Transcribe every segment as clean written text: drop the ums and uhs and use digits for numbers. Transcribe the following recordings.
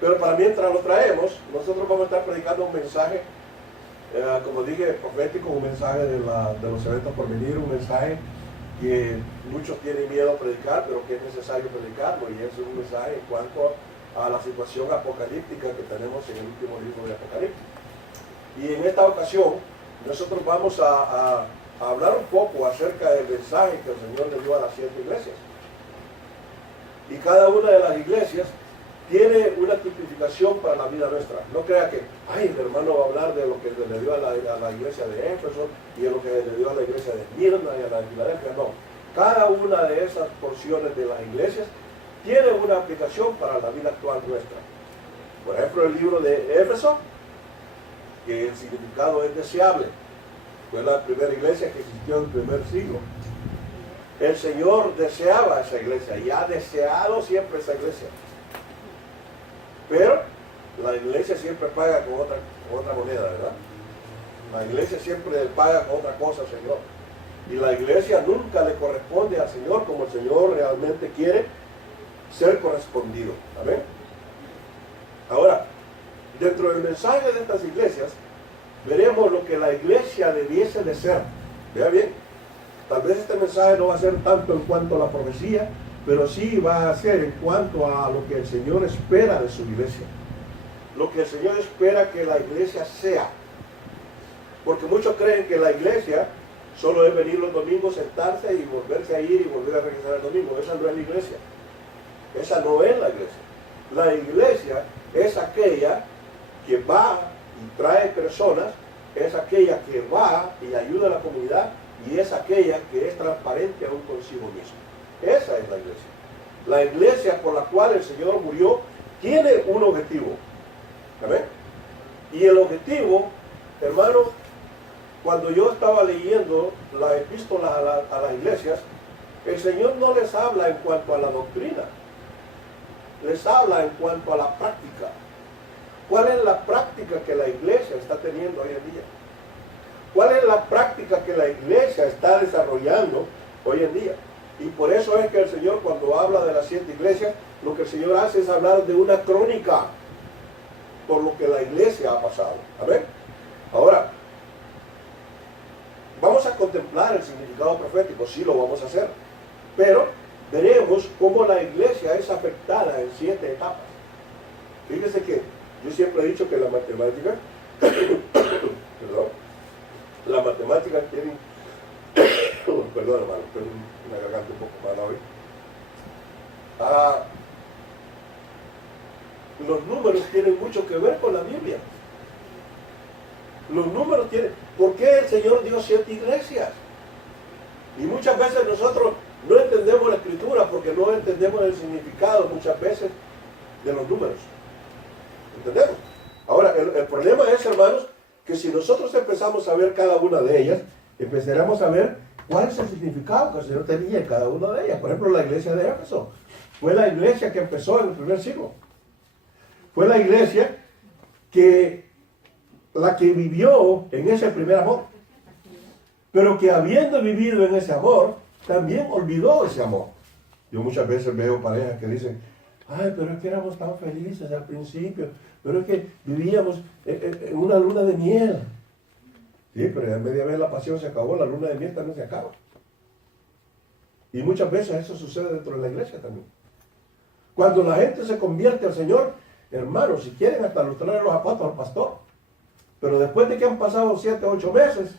Pero para mientras lo traemos, nosotros vamos a estar predicando un mensaje, como dije, profético, un mensaje de los eventos por venir, un mensaje que muchos tienen miedo a predicar, pero que es necesario predicarlo, y es un mensaje en cuanto a la situación apocalíptica que tenemos en el último libro de Apocalipsis. Y en esta ocasión, nosotros vamos a hablar un poco acerca del mensaje que el Señor le dio a las 7 iglesias. Y cada una de las iglesias tiene una tipificación para la vida nuestra. No crea que, ay, el hermano va a hablar de lo que le dio a la iglesia de Éfeso y de lo que le dio a la iglesia de Esmirna y a la de Filadelfia. No. Cada una de esas porciones de las iglesias tiene una aplicación para la vida actual nuestra. Por ejemplo, el libro de Éfeso, que el significado es deseable. Fue la primera iglesia que existió en el primer siglo. El Señor deseaba esa iglesia y ha deseado siempre esa iglesia. Pero la iglesia siempre paga con otra moneda, ¿verdad? La iglesia siempre paga con otra cosa al Señor. Y la iglesia nunca le corresponde al Señor como el Señor realmente quiere ser correspondido. ¿Amén? Ahora, dentro del mensaje de estas iglesias, veremos lo que la iglesia debiese de ser. Vea bien, tal vez este mensaje no va a ser tanto en cuanto a la profecía, pero sí va a ser en cuanto a lo que el Señor espera de su iglesia. Lo que el Señor espera que la iglesia sea. Porque muchos creen que la iglesia solo es venir los domingos, sentarse y volverse a ir y volver a regresar el domingo. Esa no es la iglesia. Esa no es la iglesia. La iglesia es aquella que va y trae personas, es aquella que va y ayuda a la comunidad, y es aquella que es transparente aún consigo mismo. Esa es la iglesia. La iglesia por la cual el Señor murió tiene un objetivo. ¿Amén? Y el objetivo, hermano, cuando yo estaba leyendo las epístolas a las iglesias, el Señor no les habla en cuanto a la doctrina, les habla en cuanto a la práctica. ¿Cuál es la práctica que la iglesia está teniendo hoy en día? ¿Cuál es la práctica que la iglesia está desarrollando hoy en día? Y por eso es que el Señor, cuando habla de las 7 iglesias, lo que el Señor hace es hablar de una crónica por lo que la iglesia ha pasado. ¿Amén? Ahora, vamos a contemplar el significado profético, sí lo vamos a hacer, pero veremos cómo la iglesia es afectada en 7 etapas. Fíjese que yo siempre he dicho que la matemática, perdón, la matemática tiene, perdón hermano, tengo una garganta un poco mala hoy. Los números tienen mucho que ver con la Biblia. Los números tienen, ¿por qué el Señor dio 7 iglesias? Y muchas veces nosotros no entendemos la escritura porque no entendemos el significado muchas veces de los números. ¿Entendemos? Ahora, el problema es, hermanos, que si nosotros empezamos a ver cada una de ellas, empezaremos a ver cuál es el significado que el Señor tenía en cada una de ellas. Por ejemplo, la iglesia de Éfeso fue la iglesia que empezó en el primer siglo. Fue la iglesia la que vivió en ese primer amor. Pero que habiendo vivido en ese amor, también olvidó ese amor. Yo muchas veces veo parejas que dicen, ay, pero es que éramos tan felices al principio, pero es que vivíamos en una luna de miel. Sí, pero a media vez la pasión se acabó, la luna de miel también se acaba. Y muchas veces eso sucede dentro de la iglesia también. Cuando la gente se convierte al Señor, hermanos, si quieren hasta lustrar los zapatos al pastor, pero después de que han pasado 7 o 8 meses,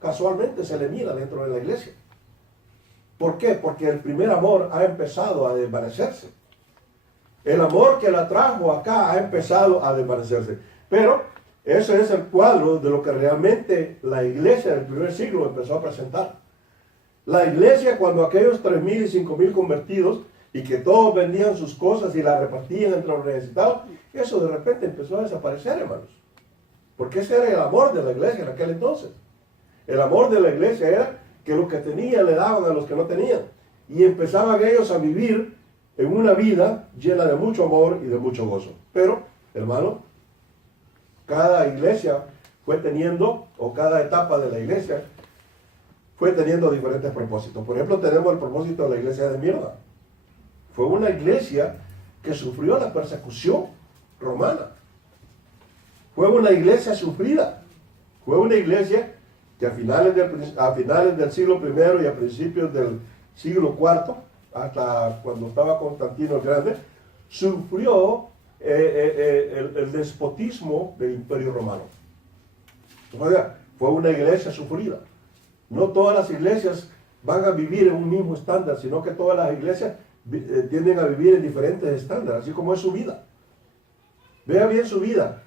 casualmente se le mira dentro de la iglesia. ¿Por qué? Porque el primer amor ha empezado a desvanecerse. El amor que la trajo acá ha empezado a desvanecerse. Pero ese es el cuadro de lo que realmente la iglesia del primer siglo empezó a presentar. La iglesia, cuando aquellos 3,000 y 5,000 convertidos, y que todos vendían sus cosas y las repartían entre los necesitados, eso de repente empezó a desaparecer, hermanos. Porque ese era el amor de la iglesia en aquel entonces. El amor de la iglesia era que los que tenían le daban a los que no tenían. Y empezaban ellos a vivir en una vida llena de mucho amor y de mucho gozo. Pero, hermano, cada iglesia fue teniendo, o cada etapa de la iglesia, fue teniendo diferentes propósitos. Por ejemplo, tenemos el propósito de la iglesia de Esmirna. Fue una iglesia que sufrió la persecución romana. Fue una iglesia sufrida. Fue una iglesia que a finales del siglo I y a principios del siglo IV, hasta cuando estaba Constantino el Grande, sufrió el despotismo del Imperio Romano. O sea, fue una iglesia sufrida. No todas las iglesias van a vivir en un mismo estándar, sino que todas las iglesias tienden a vivir en diferentes estándares, así como es su vida. Vea bien su vida.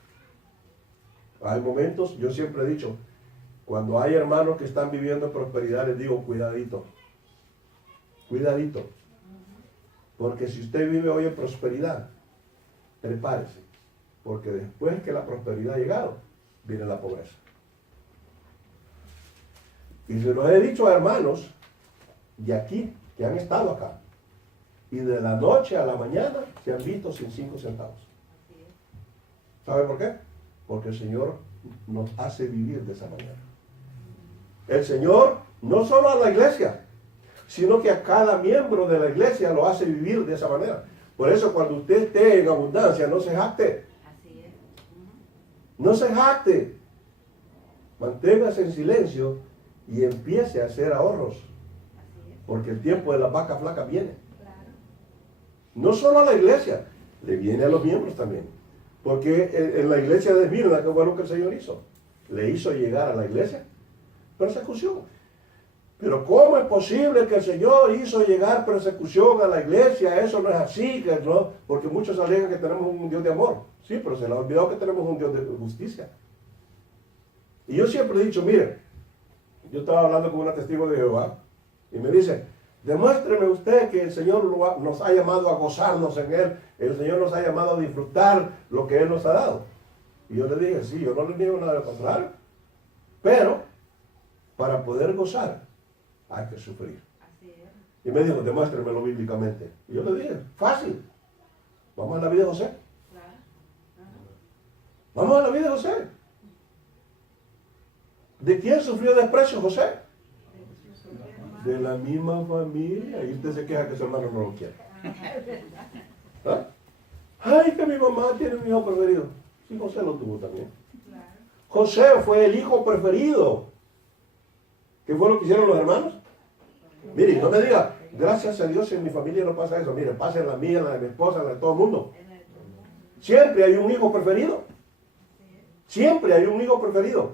Hay momentos, yo siempre he dicho, cuando hay hermanos que están viviendo prosperidad, les digo, cuidadito, cuidadito. Porque si usted vive hoy en prosperidad, prepárese, porque después que la prosperidad ha llegado, viene la pobreza. Y se los he dicho a hermanos de aquí, que han estado acá, y de la noche a la mañana se han visto sin 5 centavos. ¿Sabe por qué? Porque el Señor nos hace vivir de esa manera. El Señor no solo a la iglesia, sino que a cada miembro de la iglesia lo hace vivir de esa manera. Por eso cuando usted esté en abundancia, no se jacte. Así es. No se jacte. Manténgase en silencio y empiece a hacer ahorros. Así es. Porque el tiempo de las vacas flacas viene. Claro. No solo a la iglesia, le viene a los miembros también. Porque en la iglesia de Esmirna, ¿qué fue lo que el Señor hizo? Le hizo llegar a la iglesia persecución. Pero ¿cómo es posible que el Señor hizo llegar persecución a la iglesia? Eso no es así, ¿no? Porque muchos alegan que tenemos un Dios de amor. Sí, pero se les ha olvidado que tenemos un Dios de justicia. Y yo siempre he dicho, mire, yo estaba hablando con una testigo de Jehová y me dice, demuéstreme usted que el Señor nos ha llamado a gozarnos en Él, el Señor nos ha llamado a disfrutar lo que Él nos ha dado. Y yo le dije, sí, yo no le niego nada de lo contrario, pero para poder gozar hay que sufrir. Así es. Y me dijo, demuéstremelo bíblicamente. Y yo le dije, fácil, vamos a la vida de José. Claro. Ajá. Vamos a la vida de José. ¿De quién sufrió desprecio José? De la misma familia. Y usted se queja que su hermano no lo quiere. ¿Ah? Ay, que mi mamá tiene un hijo preferido. Sí, José lo tuvo también. Claro. José fue el hijo preferido. ¿Qué fue lo que hicieron los hermanos? Mire, no me diga, gracias a Dios en mi familia no pasa eso. Mire, pasa en la mía, en la de mi esposa, en la de todo el mundo. Siempre hay un hijo preferido. Siempre hay un hijo preferido.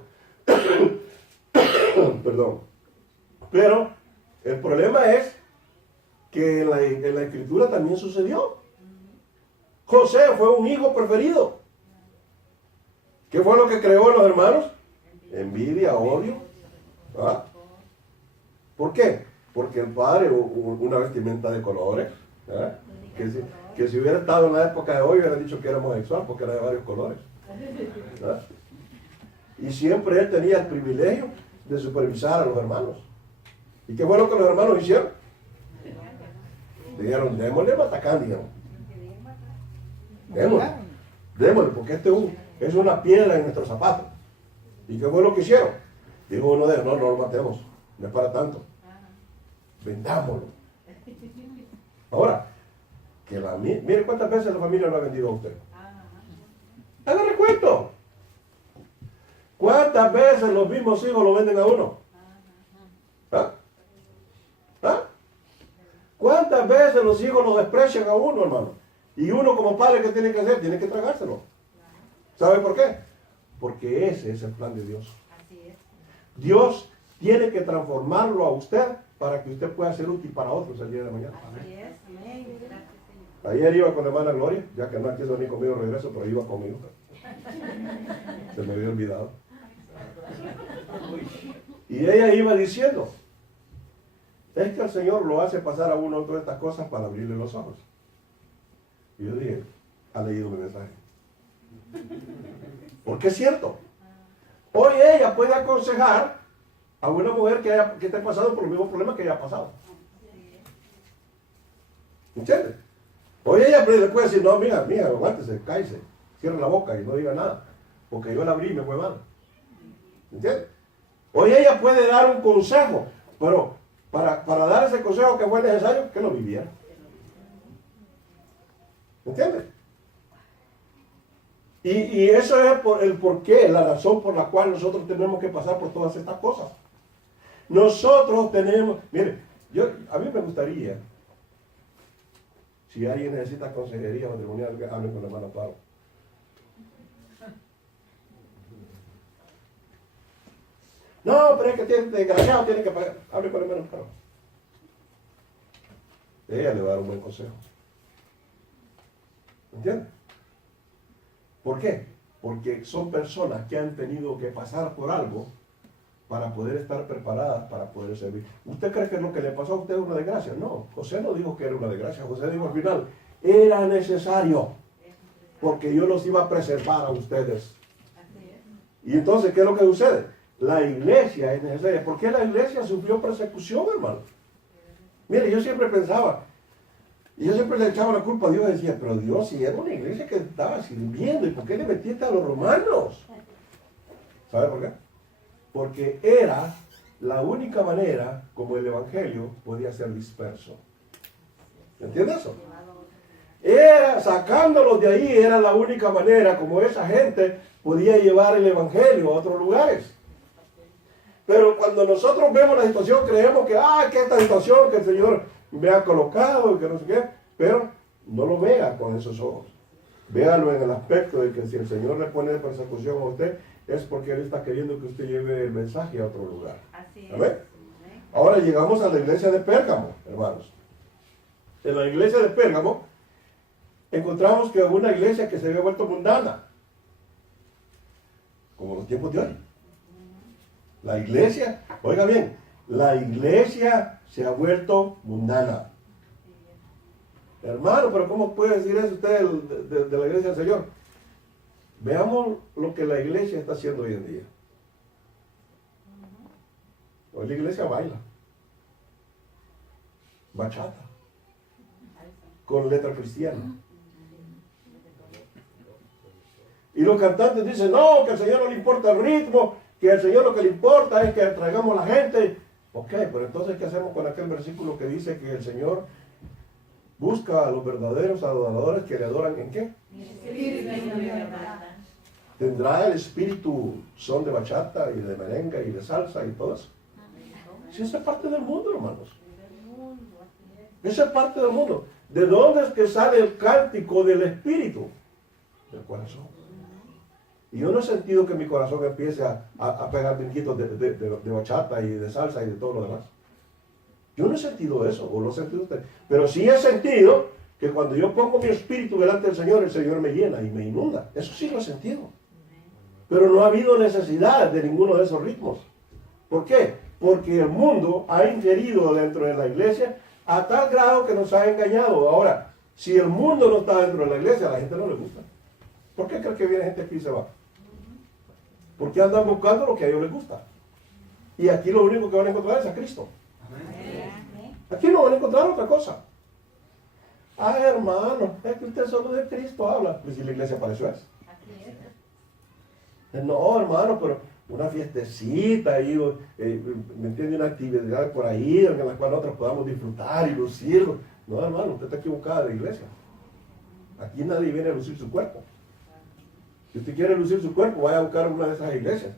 Perdón. Pero el problema es que en la escritura también sucedió. José fue un hijo preferido. ¿Qué fue lo que creó en los hermanos? Envidia, odio. ¿Ah? ¿Por qué? Porque el padre una vestimenta de colores. ¿Ah? Que si hubiera estado en la época de hoy hubiera dicho que era homosexual porque era de varios colores. ¿Ah? Y siempre él tenía el privilegio de supervisar a los hermanos. ¿Y qué fue lo que los hermanos hicieron? Dijeron, démosle matacán, dijeron. Démosle, porque este es una piedra en nuestro zapato. ¿Y qué fue lo que hicieron? Dijo uno de ellos, no lo matemos, no es para tanto. Vendámoslo. Ahora, mire cuántas veces la familia lo ha vendido a usted. Hágale cuento. ¿Cuántas veces los mismos hijos lo venden a uno? ¿Ah? ¿Ah? ¿Cuántas veces los hijos lo desprecian a uno, hermano? Y uno como padre, ¿qué tiene que hacer? Tiene que tragárselo. ¿Sabe por qué? Porque ese es el plan de Dios. Así es. Dios tiene que transformarlo a usted para que usted pueda ser útil para otros el día de mañana. Así es. Amén. Gracias, Señor. Ayer iba con la hermana Gloria, ya que no quiso venir conmigo regreso, pero iba conmigo. Se me había olvidado. Y ella iba diciendo, es que el Señor lo hace pasar a uno todas estas cosas para abrirle los ojos. Y yo dije, ha leído mi mensaje. Porque es cierto. Hoy ella puede aconsejar a una mujer que esté pasando por los mismos problemas que ella ha pasado. ¿Entiendes? Hoy ella le puede decir, no, mija, aguántese, cállese, cierre la boca y no diga nada. Porque yo la abrí y me fue mal. ¿Entiendes? Hoy ella puede dar un consejo, pero para dar ese consejo que fue necesario, que lo viviera. ¿Entiendes? Y eso es el porqué, la razón por la cual nosotros tenemos que pasar por todas estas cosas. Nosotros tenemos, mire, a mí me gustaría, si alguien necesita consejería matrimonial, que hable con la hermana Pablo. No, pero es que desgraciado tiene que pagar. Hable con la hermana Pablo. Ella le va a dar un buen consejo. ¿Entiendes? ¿Por qué? Porque son personas que han tenido que pasar por algo para poder estar preparadas para poder servir. ¿Usted cree que lo que le pasó a usted es una desgracia? No, José no dijo que era una desgracia. José dijo al final, era necesario, porque yo los iba a preservar a ustedes. Y entonces, ¿qué es lo que sucede? La iglesia es necesaria. ¿Por qué la iglesia sufrió persecución, hermano? Mire, yo siempre pensaba, y yo siempre le echaba la culpa a Dios y decía, pero Dios, si era una iglesia que estaba sirviendo, ¿y por qué le metiste a los romanos? ¿Sabe por qué? Porque era la única manera como el evangelio podía ser disperso. ¿Entiendes eso? Era, sacándolos de ahí, era la única manera como esa gente podía llevar el evangelio a otros lugares. Pero cuando nosotros vemos la situación, creemos que esta situación que el Señor me ha colocado y que no sé qué, pero no lo vea con esos ojos. Véalo en el aspecto de que si el Señor le pone persecución a usted, es porque Él está queriendo que usted lleve el mensaje a otro lugar. Así es. ¿Amén? Ahora llegamos a la iglesia de Pérgamo, hermanos. En la iglesia de Pérgamo encontramos que una iglesia que se había vuelto mundana, como los tiempos de hoy. La iglesia, oiga bien, la iglesia se ha vuelto mundana. Hermano, pero ¿cómo puede decir eso usted de la iglesia del Señor? Veamos lo que la iglesia está haciendo hoy en día. Hoy la iglesia baila. Bachata. Con letra cristiana. Y los cantantes dicen, no, que al Señor no le importa el ritmo, que al Señor lo que le importa es que traigamos a la gente. Ok, pero entonces, ¿qué hacemos con aquel versículo que dice que el Señor busca a los verdaderos adoradores que le adoran en qué? ¿Tendrá el espíritu son de bachata y de merengue y de salsa y todo eso? Si esa es parte del mundo, hermanos. Esa es parte del mundo. ¿De dónde es que sale el cántico del espíritu? Del corazón. Y yo no he sentido que mi corazón empiece a pegar brinquitos de bachata y de salsa y de todo lo demás. Yo no he sentido eso, o lo ha sentido usted. Pero sí he sentido que cuando yo pongo mi espíritu delante del Señor, el Señor me llena y me inunda. Eso sí lo he sentido. Pero no ha habido necesidad de ninguno de esos ritmos. ¿Por qué? Porque el mundo ha ingerido dentro de la iglesia a tal grado que nos ha engañado. Ahora, si el mundo no está dentro de la iglesia, a la gente no le gusta. ¿Por qué cree que viene gente aquí y se va? Porque andan buscando lo que a ellos les gusta. Y aquí lo único que van a encontrar es a Cristo. Aquí no van a encontrar otra cosa. Ah, hermano, es que usted solo de Cristo habla. Pues si la iglesia para eso es. No, hermano, pero una fiestecita, y, ¿me entiende? Una actividad por ahí en la cual nosotros podamos disfrutar y lucirlo. No, hermano, usted está equivocado de la iglesia. Aquí nadie viene a lucir su cuerpo. Si usted quiere lucir su cuerpo, vaya a buscar una de esas iglesias.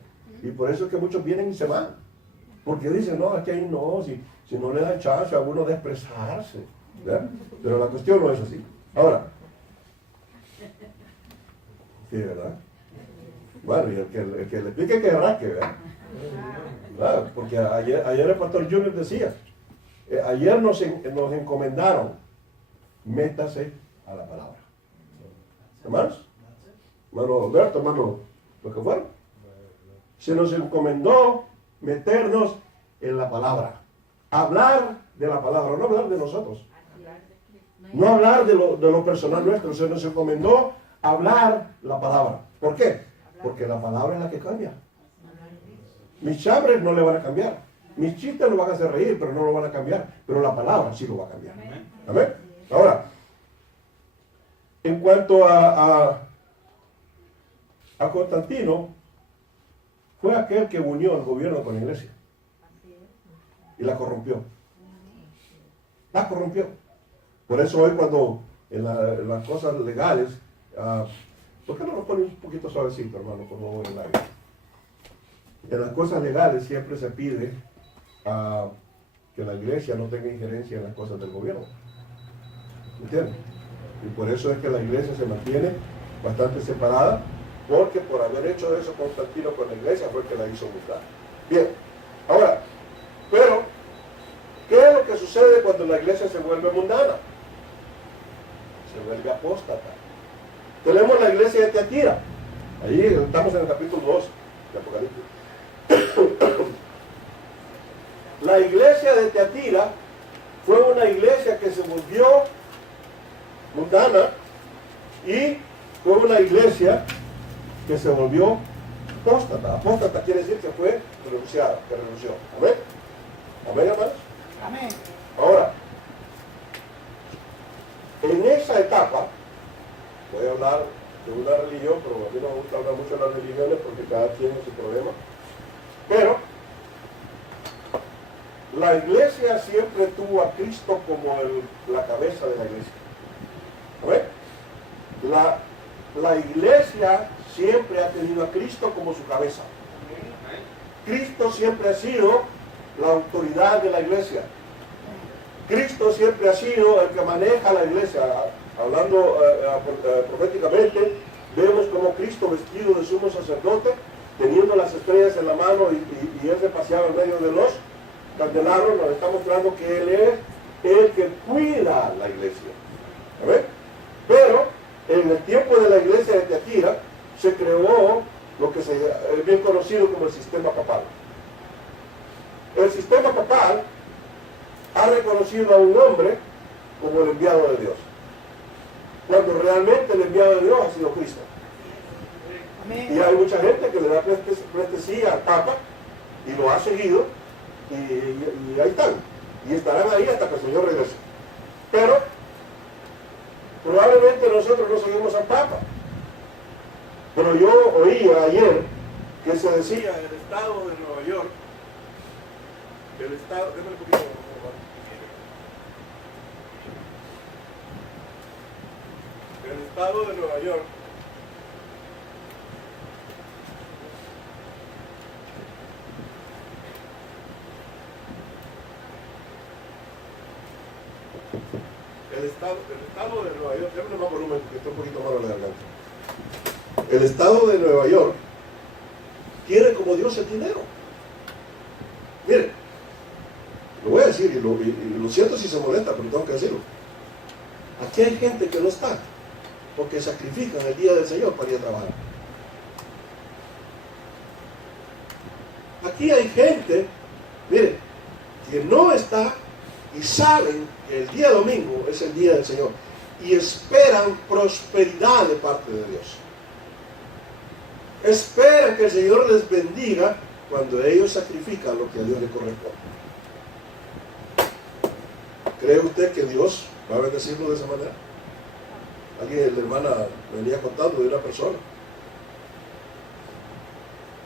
Y por eso es que muchos vienen y se van. Porque dicen, no, es que ahí no, si no le dan chance a uno de expresarse. ¿Verdad? Pero la cuestión no es así. Ahora, sí, ¿verdad? Bueno, y el que le pique que rasque, ¿verdad? ¿Verdad? Porque ayer el pastor Junior decía, ayer nos encomendaron, métase a la palabra. ¿Hermanos? Hermano Alberto, hermano, lo que fueron. Se nos encomendó meternos en la palabra. Hablar de la palabra, no hablar de nosotros. No hablar de lo personal nuestro. Se nos encomendó hablar la palabra. ¿Por qué? Porque la palabra es la que cambia. Mis chambres no le van a cambiar. Mis chistes lo van a hacer reír, pero no lo van a cambiar. Pero la palabra sí lo va a cambiar. ¿Amén? Ahora, en cuanto a Constantino, fue aquel que unió el gobierno con la iglesia. Y la corrompió. La corrompió. Por eso hoy cuando en las cosas legales ¿Por qué no nos ponen un poquito suavecito, hermano, por favor, en el aire? En las cosas legales siempre se pide que la iglesia no tenga injerencia en las cosas del gobierno. ¿Entiendes? Y por eso es que la iglesia se mantiene bastante separada, porque por haber hecho eso Constantino con la iglesia fue el que la hizo mudar. Bien, ahora, pero, ¿qué es lo que sucede cuando la iglesia se vuelve mundana? Se vuelve apóstata. Tenemos la iglesia de Tiatira. Ahí estamos en el capítulo 2 de Apocalipsis. La iglesia de Tiatira fue una iglesia que se volvió mundana y fue una iglesia que se volvió apóstata. Apóstata quiere decir que fue renunciada, que renunció. ¿Amén? ¿Amén, hermanos? Amén. Ahora, en esa etapa, voy a hablar de una religión, pero a mí no me gusta hablar mucho de las religiones porque cada quien tiene su problema. Pero la iglesia siempre tuvo a Cristo como la cabeza de la iglesia. ¿Amén? La iglesia siempre ha tenido a Cristo como su cabeza. Cristo siempre ha sido la autoridad de la iglesia. Cristo siempre ha sido el que maneja la iglesia. Hablando proféticamente, vemos como Cristo vestido de sumo sacerdote, teniendo las estrellas en la mano y él se paseaba en medio de los candelabros, nos está mostrando que él es el que cuida la iglesia. ¿Amén? Pero en el tiempo de la iglesia de Tiatira se creó lo que es bien conocido como el sistema papal. El sistema papal ha reconocido a un hombre como el enviado de Dios, cuando realmente el enviado de Dios ha sido Cristo. Amén. Y hay mucha gente que le da pleitesía al Papa y lo ha seguido y ahí están, y estarán ahí hasta que el Señor regrese. Pero probablemente nosotros no seguimos al Papa. Pero yo oía ayer que se decía en el estado de Nueva York, el estado, déjame un poquito, el estado de Nueva York el estado de Nueva York, déjame más volumen porque está un poquito malo la garganta. El estado de Nueva York quiere como Dios el dinero. Mire, lo voy a decir y lo siento si se molesta, pero tengo que decirlo. Aquí hay gente que no está porque sacrifican el día del Señor para ir a trabajar. Aquí hay gente, mire, que no está y saben que el día domingo es el día del Señor y esperan prosperidad de parte de Dios. Esperan que el Señor les bendiga cuando ellos sacrifican lo que a Dios le corresponde. ¿Cree usted que Dios va a bendecirlo de esa manera? Alguien, la hermana venía contando de una persona.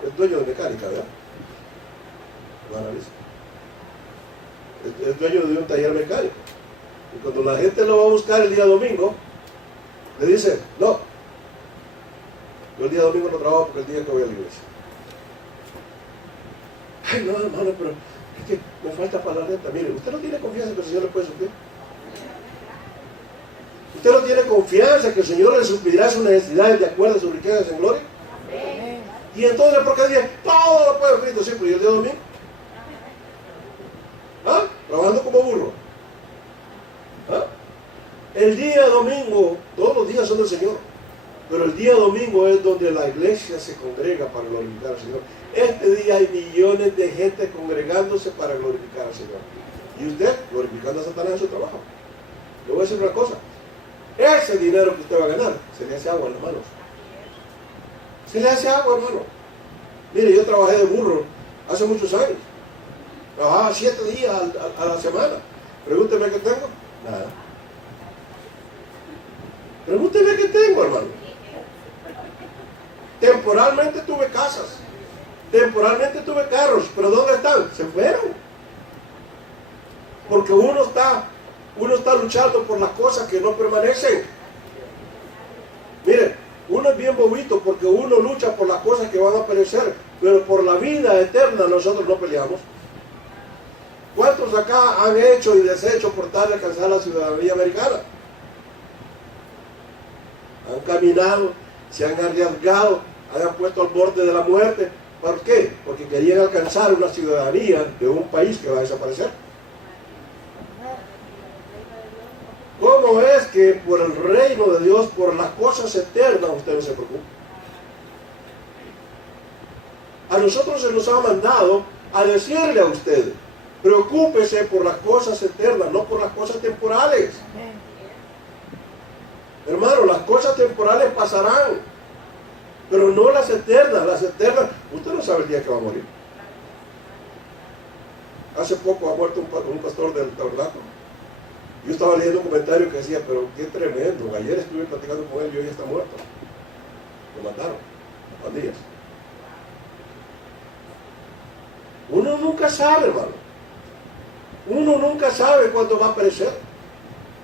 Es dueño de mecánica, ¿verdad? Hermana Alicia. Es dueño de un taller mecánico. Y cuando la gente lo va a buscar el día domingo, le dice, no, yo el día domingo no trabajo porque el día que voy a la iglesia. Ay, no, hermano, pero es que me falta para la renta. Mire, ¿usted no tiene confianza que el Señor le puede suplir? ¿Usted no tiene confianza que el Señor le suplirá sus necesidades de acuerdo a sus riquezas en gloria? Amén. Y entonces, ¿por qué dice, todo lo puede en Cristo? Sí, pero ¿y el día domingo? ¿Ah? Trabajando como burro. ¿Ah? El día domingo, todos los días son del Señor, pero el día domingo es donde la iglesia se congrega para glorificar al Señor. Este día hay millones de gente congregándose para glorificar al Señor. Y usted glorificando a Satanás en su trabajo. Le voy a decir una cosa. Ese dinero que usted va a ganar, se le hace agua en las manos. Se le hace agua, hermano. Mire, yo trabajé de burro hace muchos años. Trabajaba 7 días a la semana. Pregúnteme qué tengo. Nada. Pregúnteme qué tengo, hermano. Temporalmente tuve casas. Temporalmente tuve carros. ¿Pero dónde están? Se fueron. Porque uno está luchando por las cosas que no permanecen. Mire, Uno es bien bobito porque uno lucha por las cosas que van a perecer, pero por la vida eterna nosotros no peleamos. ¿Cuántos acá han hecho y deshecho por tal de alcanzar la ciudadanía americana? Han caminado, se han arriesgado, han puesto al borde de la muerte. ¿Por qué? Porque querían alcanzar una ciudadanía de un país que va a desaparecer. ¿Cómo es que por el reino de Dios, por las cosas eternas, usted no se preocupa? A nosotros se nos ha mandado a decirle a usted, preocúpese por las cosas eternas, no por las cosas temporales. Hermano, las cosas temporales pasarán, pero no las eternas. Las eternas, usted no sabe el día que va a morir. Hace poco ha muerto un pastor del tabernáculo. Yo estaba leyendo un comentario que decía, pero qué tremendo, ayer estuve platicando con él y hoy está muerto. Lo mataron, a pandillas. Uno nunca sabe, hermano. Uno nunca sabe cuándo va a aparecer,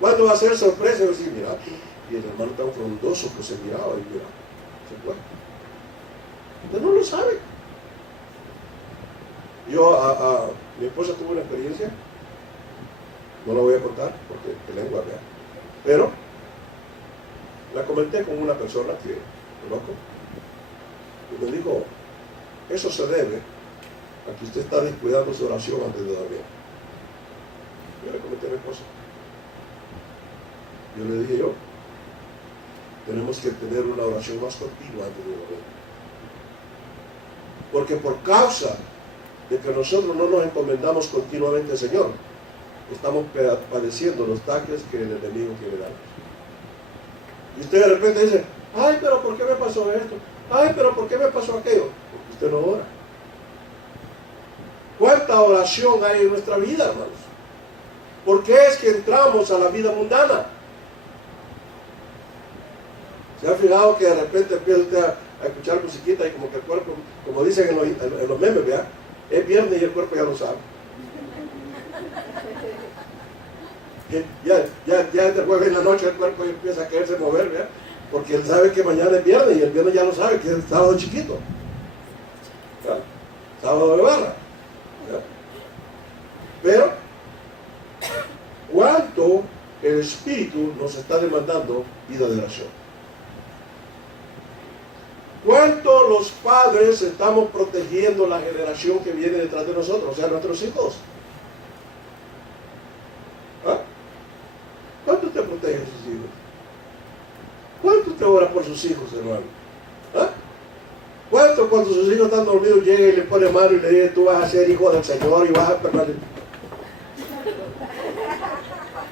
cuándo va a ser sorpresa y decir, mira, y el hermano tan frondoso que se miraba y mira, se fue. Usted no lo sabe. Mi esposa tuvo una experiencia, no la voy a contar porque es lengua real, pero la comenté con una persona que conozco y me dijo, eso se debe a que usted está descuidando su oración antes de dormir. Yo le comenté a mi esposa. Yo le dije tenemos que tener una oración más continua antes de dormir. Porque por causa de que nosotros no nos encomendamos continuamente al Señor, estamos padeciendo los ataques que el enemigo quiere darnos. Y usted de repente dice, ay, pero ¿por qué me pasó esto? Ay, pero ¿por qué me pasó aquello? Porque usted no ora. ¿Cuánta oración hay en nuestra vida, hermanos? ¿Por qué es que entramos a la vida mundana? ¿Se ha fijado que de repente empieza usted a escuchar musiquita y como que el cuerpo, como dicen en los memes, ¿verdad? Es viernes y el cuerpo ya lo sabe. Ya desde el jueves en la noche el cuerpo empieza a quererse mover, ¿verdad? Porque él sabe que mañana es viernes y el viernes ya lo sabe, que es sábado chiquito. ¿Verdad? Sábado de barra. ¿Verdad? Pero, ¿cuánto el Espíritu nos está demandando vida de oración? ¿Cuánto los padres estamos protegiendo la generación que viene detrás de nosotros, o sea, nuestros hijos? ¿Ah? ¿Cuánto usted protege a sus hijos? ¿Cuánto usted ora por sus hijos, hermano? ¿Ah? ¿Cuánto cuando sus hijos están dormidos llega y le pone mano y le dice, tú vas a ser hijo del Señor y vas a permanecer?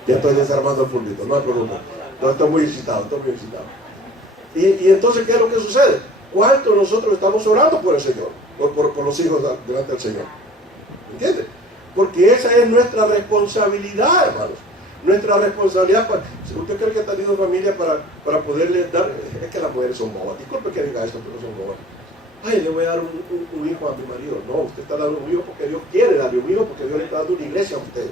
Ya estoy desarmando el púlpito, no hay problema. No, estoy muy excitado. Y entonces, ¿qué es lo que sucede? ¿Cuánto nosotros estamos orando por el Señor? Por los hijos delante del Señor. ¿Entiende? Porque esa es nuestra responsabilidad, hermanos. Nuestra responsabilidad. Si usted cree que ha tenido familia para poderle dar, es que las mujeres son bobas. Disculpe que diga esto, pero son bobas. Ay, le voy a dar un hijo a mi marido. No, usted está dando un hijo porque Dios quiere darle un hijo, porque Dios le está dando una iglesia a usted.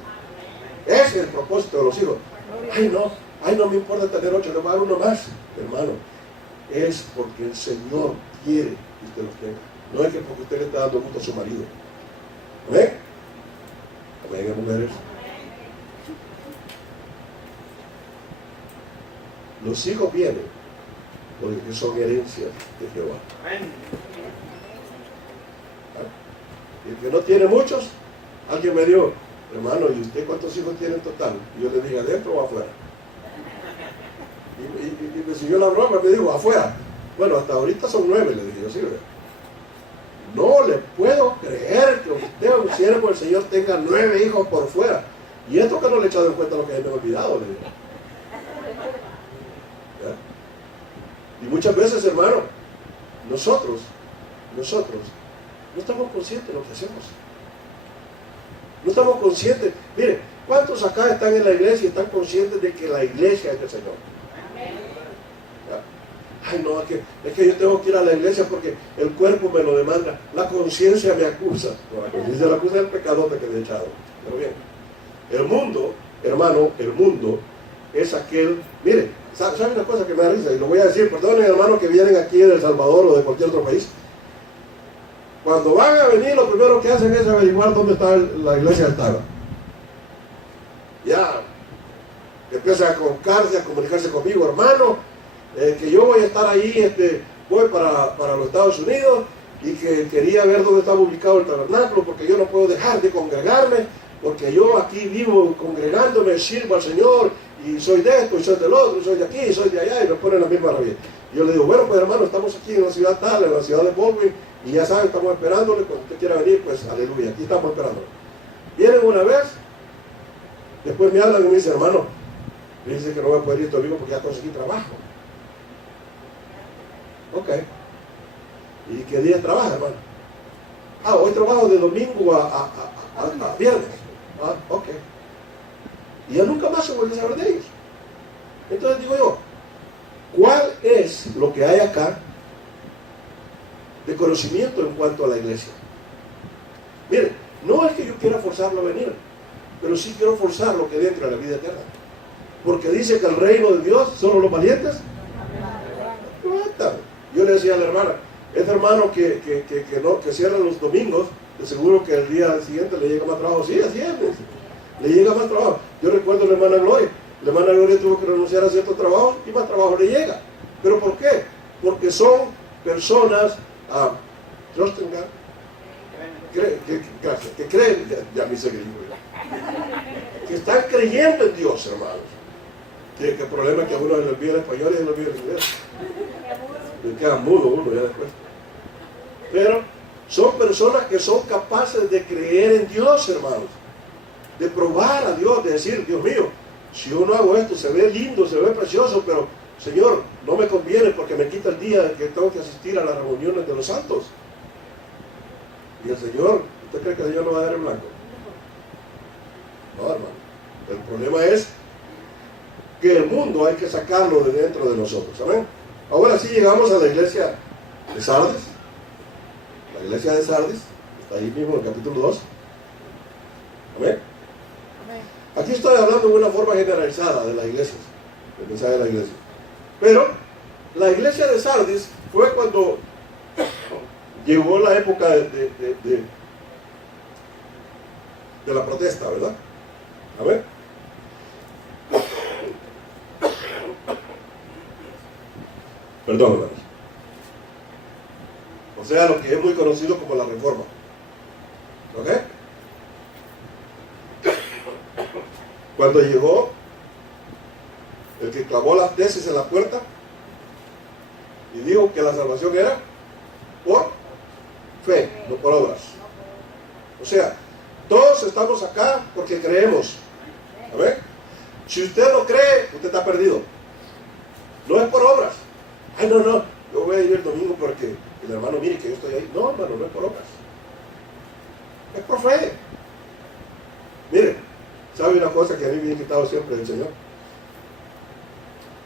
Ese es el propósito de los hijos. Ay, no me importa tener 8, le voy a dar uno más. Hermano, es porque el Señor quiere que usted los tenga. No es que porque usted le está dando gusto a su marido. ¿Amén? Amén, mujeres. Los hijos vienen porque son herencias de Jehová. ¿Ah? Y el que no tiene muchos, alguien me dijo, hermano, ¿y usted cuántos hijos tiene en total? Y yo le dije, ¿adentro o afuera? Y me siguió la broma, me dijo, afuera. Bueno, hasta ahorita son 9, le dije yo, sí, ¿verdad? No le puedo creer que usted, un siervo del Señor, tenga 9 hijos por fuera. Y esto que no le he echado en cuenta lo que me he olvidado, le dije. ¿Ya? Y muchas veces, hermano, nosotros no estamos conscientes de lo que hacemos. No estamos conscientes. Mire, ¿cuántos acá están en la iglesia y están conscientes de que la iglesia es del Señor? Ay, no, es que yo tengo que ir a la iglesia porque el cuerpo me lo demanda. La conciencia me acusa. No, la conciencia me acusa del pecadote que le he echado. Pero bien, el mundo, hermano, el mundo es aquel, mire, ¿sabe una cosa que me da risa? Y lo voy a decir, perdonen hermanos que vienen aquí de El Salvador o de cualquier otro país. Cuando van a venir, lo primero que hacen es averiguar dónde está la iglesia del Taga. Ya, empiezan a comunicarse conmigo, hermano, que yo voy a estar ahí, voy para los Estados Unidos, y que quería ver dónde estaba ubicado el tabernáculo, porque yo no puedo dejar de congregarme, porque yo aquí vivo congregándome, sirvo al Señor, y soy de esto, y soy del otro, y soy de aquí, y soy de allá, y me ponen la misma rabia. Y yo le digo, bueno, pues hermano, estamos aquí en la ciudad tal, en la ciudad de Baldwin, y ya saben, estamos esperándole, cuando usted quiera venir, pues aleluya, aquí estamos esperándole. Vienen una vez, después me hablan y me dicen, hermano, me dicen que no voy a poder ir este domingo porque ya conseguí trabajo. Ok. ¿Y qué día trabaja, hermano? Hoy trabajo de domingo a viernes. Ok. Y ya nunca más se vuelve a saber de ellos. Entonces digo yo, ¿cuál es lo que hay acá de conocimiento en cuanto a la iglesia? Miren, no es que yo quiera forzarlo a venir, pero sí quiero forzarlo que entre a la vida eterna. Porque dice que el reino de Dios, solo los valientes lo matan. Yo le decía a la hermana, este hermano que cierra los domingos, de seguro que el día siguiente le llega más trabajo. Sí, así es, le llega más trabajo. Yo recuerdo a la hermana Gloria. La hermana Gloria tuvo que renunciar a ciertos trabajos y más trabajo le llega. ¿Pero por qué? Porque son personas, trust in God, que creen, ya me hice gringo, que están creyendo en Dios, hermanos. Que el problema es que a uno se le olvida el español y se le olvida el inglés. Le queda mudo uno ya después. Pero son personas que son capaces de creer en Dios, hermanos. De probar a Dios, de decir, Dios mío, si yo no hago esto, se ve lindo, se ve precioso, pero Señor, no me conviene porque me quita el día que tengo que asistir a las reuniones de los santos. Y el Señor, ¿usted cree que el Señor no va a dar en blanco? No, hermano. El problema es que el mundo hay que sacarlo de dentro de nosotros. ¿Amén? Ahora sí llegamos a la iglesia de Sardis. La iglesia de Sardis está ahí mismo en el capítulo 2. ¿Amén? Aquí estoy hablando de una forma generalizada de las iglesias, del mensaje de la iglesia. Pero la iglesia de Sardis fue cuando llegó la época de la protesta, ¿verdad? Amén. Perdón, hermanos. O sea, lo que es muy conocido como la Reforma. ¿Ok? Cuando llegó el que clavó las tesis en la puerta y dijo que la salvación era por fe, no por obras. O sea, todos estamos acá porque creemos. ¿Amén? Si usted no cree, usted está perdido. No es por obras. Ay, no, yo voy a ir el domingo porque el hermano mire que yo estoy ahí. No, hermano, no es por obras. Es por fe. Miren, ¿sabe una cosa que a mí me ha quitado siempre del Señor?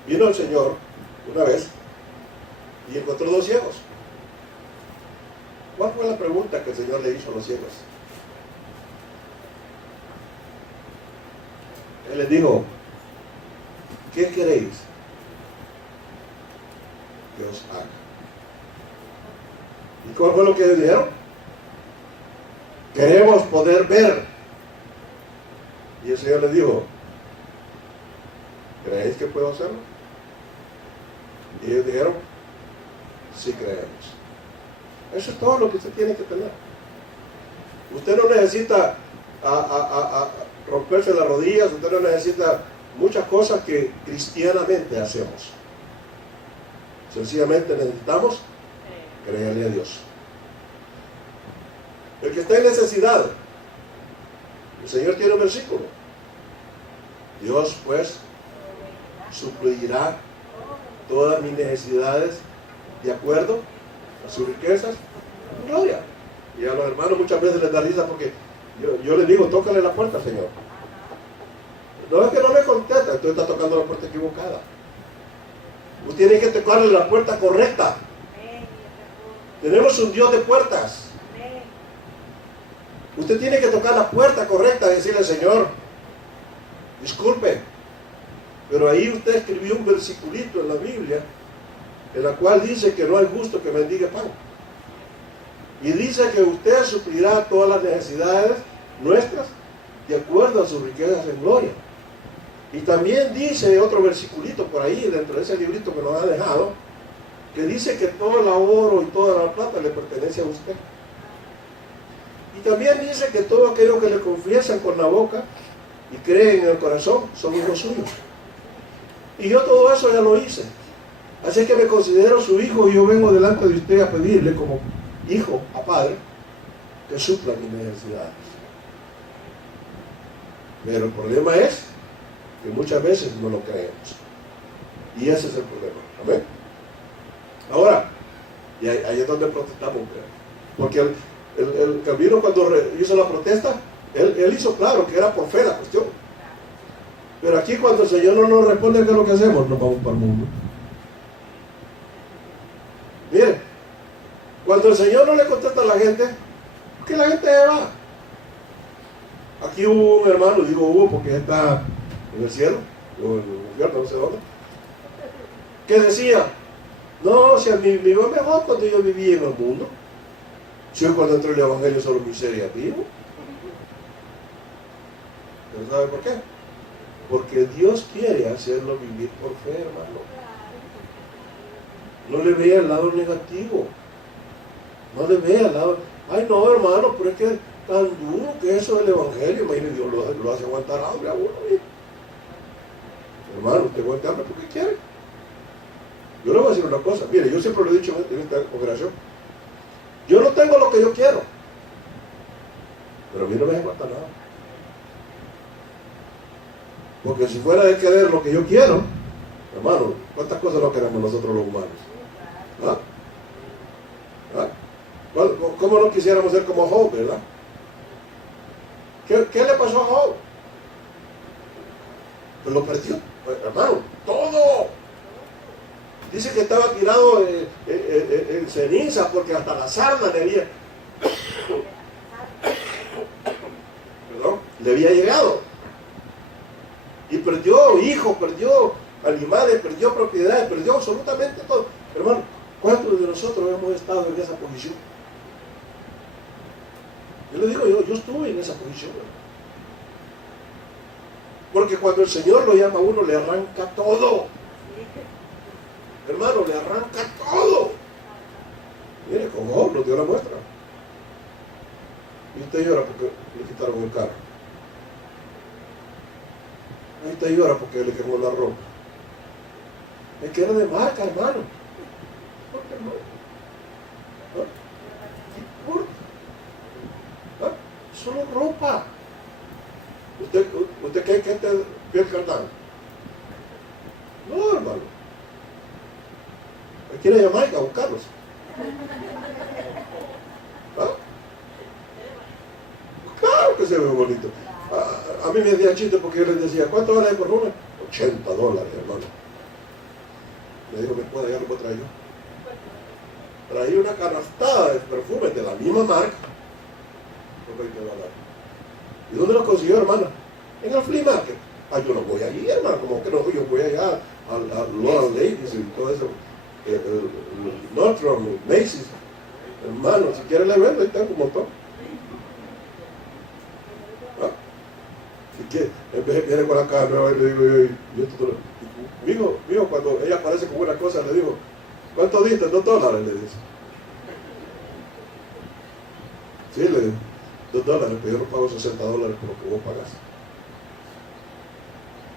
Vino el Señor una vez y encontró 2 ciegos. ¿Cuál fue la pregunta que el Señor le hizo a los ciegos? Él les dijo, ¿qué queréis que os haga? ¿Y cuál fue lo que ellos dijeron? Queremos poder ver. Y el Señor les dijo, ¿creéis que puedo hacerlo? Y ellos dijeron, sí creemos. Eso es todo lo que usted tiene que tener. Usted no necesita romperse las rodillas, usted no necesita muchas cosas que cristianamente hacemos. Sencillamente necesitamos creerle a Dios. El que está en necesidad, el Señor tiene un versículo. Dios pues suplirá todas mis necesidades de acuerdo a sus riquezas en gloria. Y a los hermanos muchas veces les da risa porque yo les digo, tócale la puerta, Señor. No es que no le contesta, usted está tocando la puerta equivocada. Usted tiene que tocarle la puerta correcta. Tenemos un Dios de puertas. Usted tiene que tocar la puerta correcta y decirle, Señor, disculpe, Pero ahí usted escribió un versiculito en la Biblia, en la cual dice que no hay justo que mendigue pan. Y dice que usted suplirá todas las necesidades nuestras de acuerdo a sus riquezas en gloria. Y también dice otro versiculito por ahí, dentro de ese librito que nos ha dejado, que dice que todo el oro y toda la plata le pertenece a usted. Y también dice que todo aquello que le confiesan con la boca y creen en el corazón son hijos suyos. Y yo todo eso ya lo hice. Así que me considero su hijo y yo vengo delante de usted a pedirle como hijo a padre que supla mis necesidades. Pero el problema es que muchas veces no lo creemos. Y ese es el problema. Amén. Ahora, y ahí es donde protestamos, porque el Calvino cuando hizo la protesta, él hizo claro que era por fe la cuestión. Pero aquí cuando el Señor no nos responde, ¿qué es lo que hacemos? Nos vamos para el mundo. Mire, cuando el Señor no le contesta a la gente, que la gente se va. Aquí hubo un hermano, digo hubo porque está en el cielo, o en el infierno, no sé dónde, que decía, no, si a mí me iba mejor cuando yo vivía en el mundo. Si hoy cuando entró el Evangelio solo miseria vivo. ¿Pero sabe por qué? Porque Dios quiere hacerlo vivir por fe, hermano. No le vea el lado negativo. No le vea el lado, ay no hermano, pero es que tan duro que eso del Evangelio, imagínate, Dios lo hace aguantar hambre a uno. Hermano, usted aguanta hambre porque quiere. Yo le voy a decir una cosa, mire, yo siempre lo he dicho en esta congregación, yo no tengo lo que yo quiero, pero a mí no me aguanta nada. Porque si fuera de querer lo que yo quiero, hermano, ¿cuántas cosas no queremos nosotros los humanos? ¿Ah? ¿Ah? ¿Cómo no quisiéramos ser como Job, verdad? ¿Qué le pasó a Job? Pues lo perdió, hermano, todo. Dice que estaba tirado en ceniza porque hasta la sarna le había, perdón, le había llegado. Y perdió hijos, perdió animales, perdió propiedades, perdió absolutamente todo. Hermano, ¿cuántos de nosotros hemos estado en esa posición? Yo le digo, yo estuve en esa posición. Porque cuando el Señor lo llama a uno, le arranca todo. Hermano, le arranca todo. Mire, con Job nos dio la muestra. Y usted llora porque le quitaron el carro. Y usted llora porque le quemó la ropa. Es que era de marca, hermano. ¿Por qué no? ¿Ah? ¿Qué importa? ¿Ah? Solo ropa. ¿Usted cree que este piel cardán? No, hermano. Hay que ir a Jamaica a buscarlos. ¿Ah? Claro que se ve bonito. A mí me decía chiste porque yo les decía, ¿cuánto vale el perfume? $80, hermano. Le digo, mi esposa, ya lo puedo traer yo. Traí una canastada de perfumes de la misma marca por $20. ¿Y dónde los consiguió, hermano? En el flea market. Ah, yo no voy allí, hermano, como que no, yo voy allá a Laura Ladies y todo eso. Nordstrom, Macy's. Hermano, si quiere le vendo, ahí está un montón. ¿Ah? Si quiere, en vez de viene con la cara nueva y le digo, mijo, cuando ella aparece con una cosa, le digo, ¿cuánto diste? $2, le dice. Sí, le digo, $2, pero yo no pago $60 por lo que vos pagás.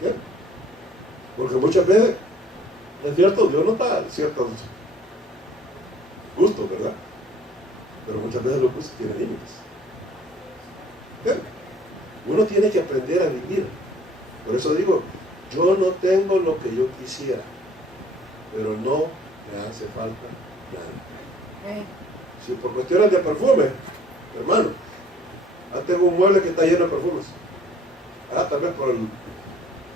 ¿Bien? Porque muchas veces, es cierto, Dios no da ciertos gustos, ¿verdad? Pero muchas veces los gustos tienen límites. ¿Bien? Uno tiene que aprender a vivir. Por eso digo, yo no tengo lo que yo quisiera, pero no me hace falta nada. Si por cuestiones de perfume, hermano, tengo un mueble que está lleno de perfumes. Tal vez por el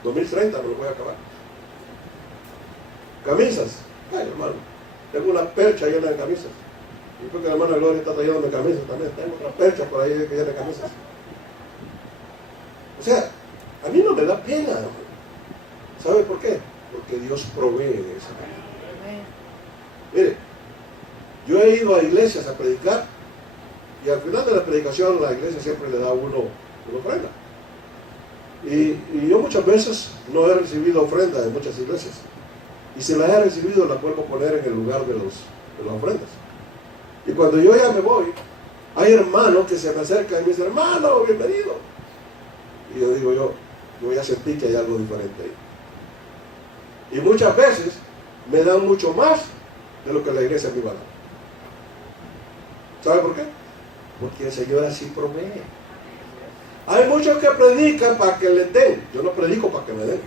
2030 me lo voy a acabar. Camisas, ay hermano, tengo una percha llena de camisas. Y porque la hermana Gloria está trayendo camisas también, tengo otra percha por ahí que llena de camisas. O sea, a mí no me da pena, hermano. ¿Sabe por qué? Porque Dios provee de esa manera. Mire, yo he ido a iglesias a predicar y al final de la predicación la iglesia siempre le da a uno una ofrenda. Y yo muchas veces no he recibido ofrenda de muchas iglesias. Y si las he recibido, las vuelvo a poner en el lugar de las ofrendas. Y cuando yo ya me voy, hay hermanos que se me acercan y me dicen, hermano, bienvenido. Y yo digo, yo ya sentí que hay algo diferente ahí. Y muchas veces me dan mucho más de lo que la iglesia me iba a dar. ¿Sabe por qué? Porque el Señor así provee. Hay muchos que predican para que les den. Yo no predico para que me den.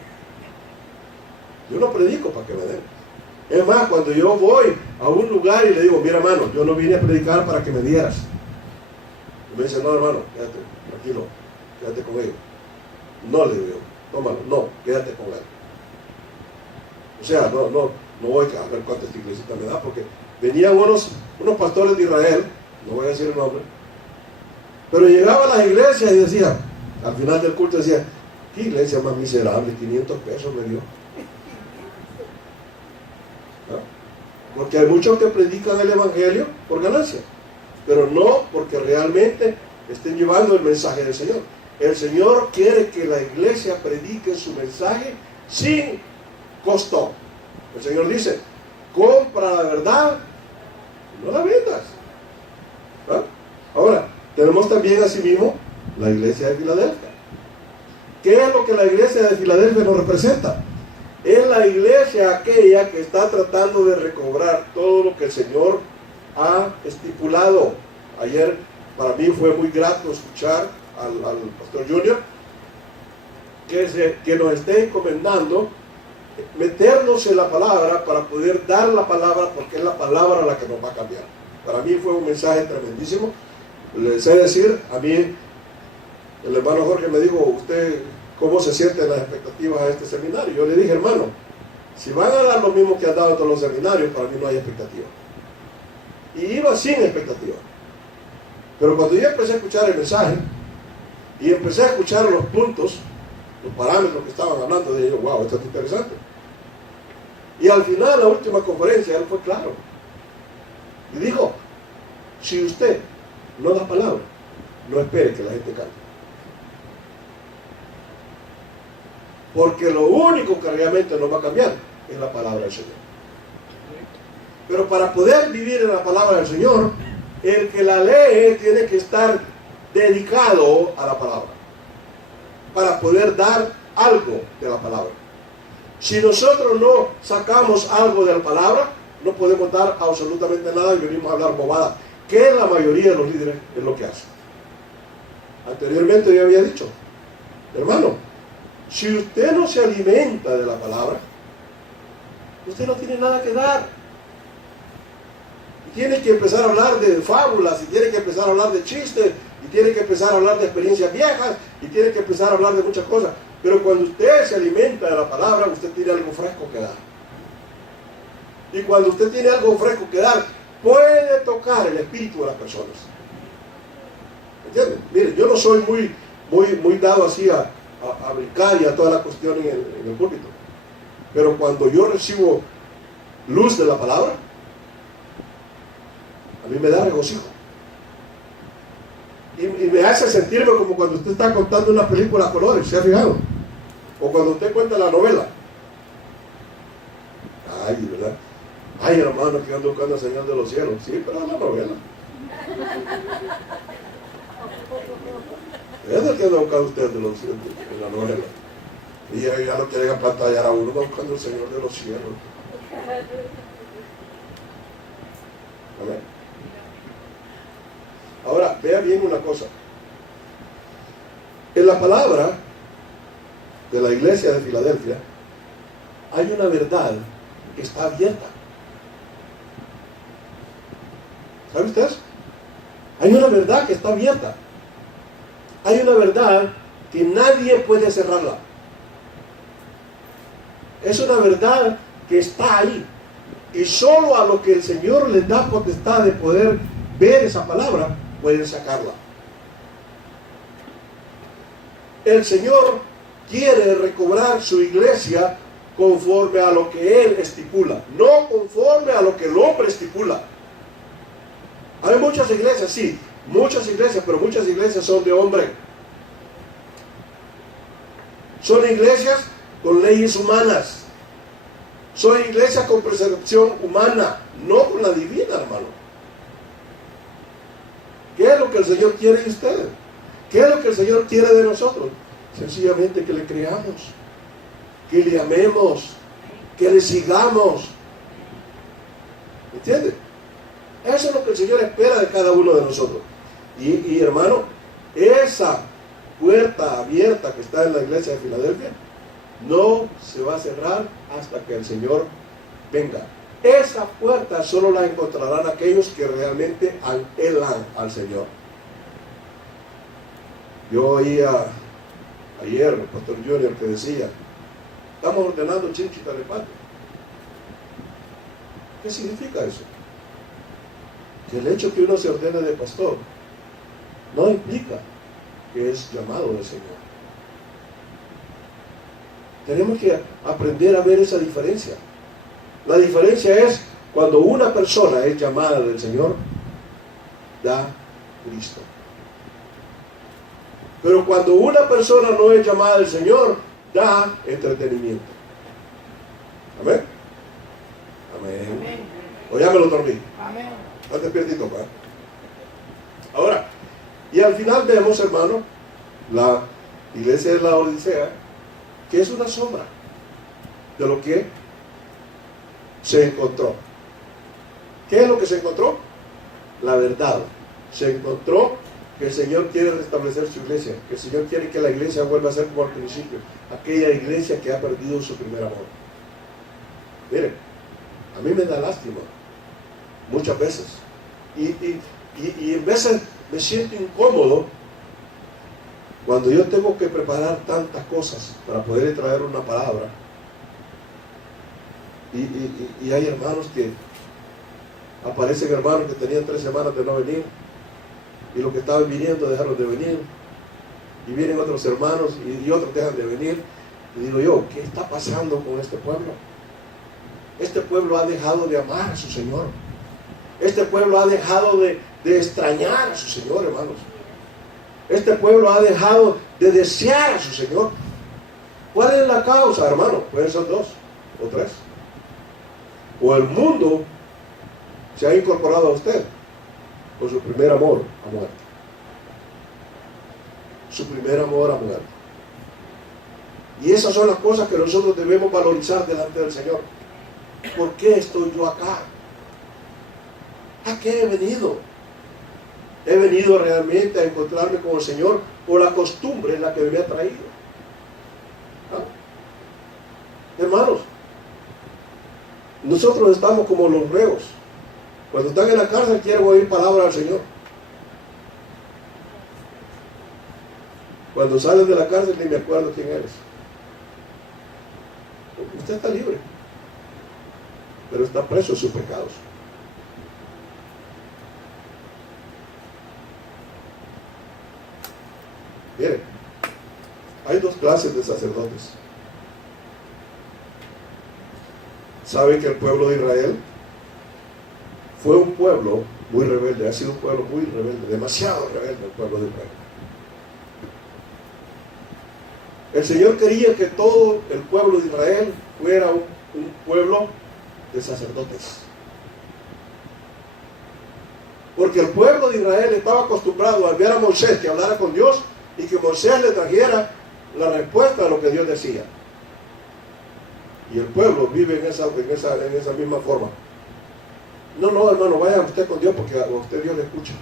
Yo no predico para que me den. Es más, cuando yo voy a un lugar y le digo, mira hermano, yo no vine a predicar para que me dieras. Y me dice, no hermano, quédate, tranquilo, quédate con ellos. No, le digo yo, tómalo, no, quédate con él. O sea, no voy a ver cuánto esta iglesita me da, porque venían unos pastores de Israel, no voy a decir el nombre, pero llegaba a las iglesias y decía, al final del culto decía, qué iglesia más miserable, 500 pesos me dio. ¿No? Porque hay muchos que predican el evangelio por ganancia, pero no porque realmente estén llevando el mensaje del Señor. El Señor quiere que la iglesia predique su mensaje sin costo. El Señor dice, compra la verdad y no la vendas. ¿No? Ahora, tenemos también asimismo la iglesia de Filadelfia. ¿Qué es lo que la iglesia de Filadelfia nos representa? Es la iglesia aquella que está tratando de recobrar todo lo que el Señor ha estipulado. Ayer para mí fue muy grato escuchar al pastor Junior que nos esté encomendando meternos en la palabra para poder dar la palabra, porque es la palabra la que nos va a cambiar. Para mí fue un mensaje tremendísimo. Les sé decir, a mí el hermano Jorge me dijo, ¿usted cómo se siente en las expectativas a este seminario? Yo le dije, hermano, si van a dar lo mismo que han dado en todos los seminarios, para mí no hay expectativa. Y iba sin expectativa. Pero cuando yo empecé a escuchar el mensaje y empecé a escuchar los puntos, los parámetros que estaban hablando, dije yo, wow, esto es interesante. Y al final, la última conferencia, él fue claro. Y dijo, si usted no da palabra, no espere que la gente cante. Porque lo único que realmente nos va a cambiar es la palabra del Señor. Pero para poder vivir en la palabra del Señor, el que la lee tiene que estar dedicado a la palabra, para poder dar algo de la palabra. Si nosotros no sacamos algo de la palabra, no podemos dar absolutamente nada y venimos a hablar bobadas, que la mayoría de los líderes es lo que hacen. Anteriormente yo había dicho, hermano, si usted no se alimenta de la palabra, usted no tiene nada que dar. Y tiene que empezar a hablar de fábulas, y tiene que empezar a hablar de chistes, y tiene que empezar a hablar de experiencias viejas, y tiene que empezar a hablar de muchas cosas. Pero cuando usted se alimenta de la palabra, usted tiene algo fresco que dar. Y cuando usted tiene algo fresco que dar, puede tocar el espíritu de las personas. ¿Entienden? Mire, yo no soy muy dado así a brincar y a toda la cuestión en el púlpito. Pero cuando yo recibo luz de la palabra, a mí me da regocijo. Y me hace sentirme como cuando usted está contando una película a colores, ¿se ha fijado? O cuando usted cuenta la novela. Ay, ¿verdad? Ay, hermano, que ando buscando al Señor de los cielos. Sí, pero es la novela. Es el que anda buscando usted de los cielos, en la novela. Y ya lo quieren apantallar a uno, buscando al Señor de los cielos. Amén. Ahora, vea bien una cosa. En la palabra de la iglesia de Filadelfia hay una verdad que está abierta. ¿Sabe usted eso? Hay una verdad que está abierta. Hay una verdad que nadie puede cerrarla. Es una verdad que está ahí. Y solo a lo que el Señor les da potestad de poder ver esa palabra, pueden sacarla. El Señor quiere recobrar su iglesia conforme a lo que Él estipula, no conforme a lo que el hombre estipula. Hay muchas iglesias, sí, muchas iglesias, pero muchas iglesias son de hombre. Son iglesias con leyes humanas. Son iglesias con percepción humana, no con la divina, hermano. ¿Qué es lo que el Señor quiere de ustedes? ¿Qué es lo que el Señor quiere de nosotros? Sencillamente que le creamos, que le amemos, que le sigamos. ¿Entiendes? Eso es lo que el Señor espera de cada uno de nosotros. Y hermano, esa puerta abierta que está en la iglesia de Filadelfia no se va a cerrar hasta que el Señor venga. Esa puerta solo la encontrarán aquellos que realmente anhelan al Señor. Yo oía ayer el pastor Junior que decía: estamos ordenando chinchitarepate. ¿Qué significa eso? Que el hecho que uno se ordene de pastor no implica que es llamado del Señor. Tenemos que aprender a ver esa diferencia. La diferencia es cuando una persona es llamada del Señor, da Cristo. Pero cuando una persona no es llamada del Señor, da entretenimiento. Amén. Amén. Amén. O ya me lo dormí. Amén. Estás despiertito, ¿verdad? Ahora, y al final vemos, hermano, la iglesia de la Odisea, que es una sombra de lo que se encontró. ¿Qué es lo que se encontró? La verdad. Se encontró que el Señor quiere restablecer su iglesia, que el Señor quiere que la iglesia vuelva a ser como al principio, aquella iglesia que ha perdido su primer amor. Miren, a mí me da lástima muchas veces, y en veces me siento incómodo cuando yo tengo que preparar tantas cosas para poder traer una palabra, y hay hermanos que aparecen, hermanos que tenían 3 semanas de no venir, y los que estaban viniendo dejaron de venir, y vienen otros hermanos y otros dejan de venir, y digo yo, ¿qué está pasando con este pueblo? Este pueblo ha dejado de amar a su Señor. Este pueblo ha dejado de extrañar a su Señor, hermanos. Este pueblo ha dejado de desear a su Señor. ¿Cuál es la causa, hermano? Pueden ser 2 o 3. O el mundo se ha incorporado a usted por su primer amor a muerte. Su primer amor a muerte. Y esas son las cosas que nosotros debemos valorizar delante del Señor. ¿Por qué estoy yo acá? ¿A qué he venido? He venido realmente a encontrarme con el Señor por la costumbre en la que me ha traído. ¿Ah? Hermanos, nosotros estamos como los reos. Cuando están en la cárcel quieren oír palabra al Señor. Cuando salen de la cárcel ni me acuerdo quién eres. Usted está libre, pero está preso de sus pecados. Miren, hay 2 clases de sacerdotes. ¿Saben que el pueblo de Israel fue un pueblo muy rebelde? Ha sido un pueblo muy rebelde, demasiado rebelde el pueblo de Israel. El Señor quería que todo el pueblo de Israel fuera un pueblo de sacerdotes. Porque el pueblo de Israel estaba acostumbrado a ver a Moisés que hablara con Dios y que Moisés le trajera la respuesta a lo que Dios decía. Y el pueblo vive en esa misma forma. No, hermano, vaya usted con Dios porque a usted Dios le escucha.